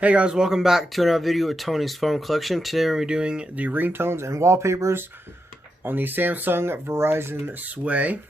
Hey guys, welcome back to another video with Tony's Phone Collection. Today we're doing the ringtones and wallpapers on the Samsung Verizon Sway.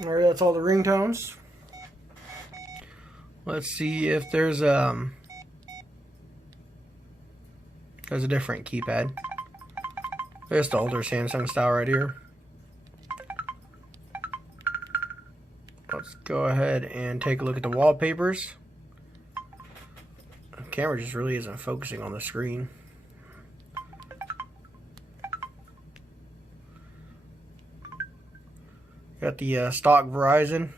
Alright, that's all the ringtones. Let's see if there's a different keypad. There's the older Samsung style right here. Let's go ahead and take a look at the wallpapers. The camera just really isn't focusing on the screen. Got the stock Verizon.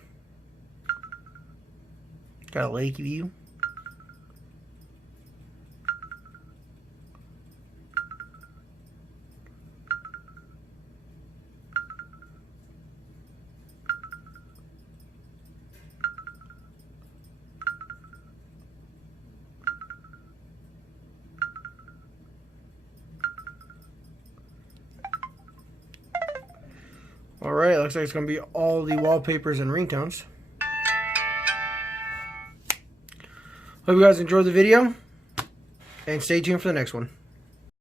Got a lake view. Alright, looks like it's going to be all the wallpapers and ringtones. Hope you guys enjoyed the video, and stay tuned for the next one.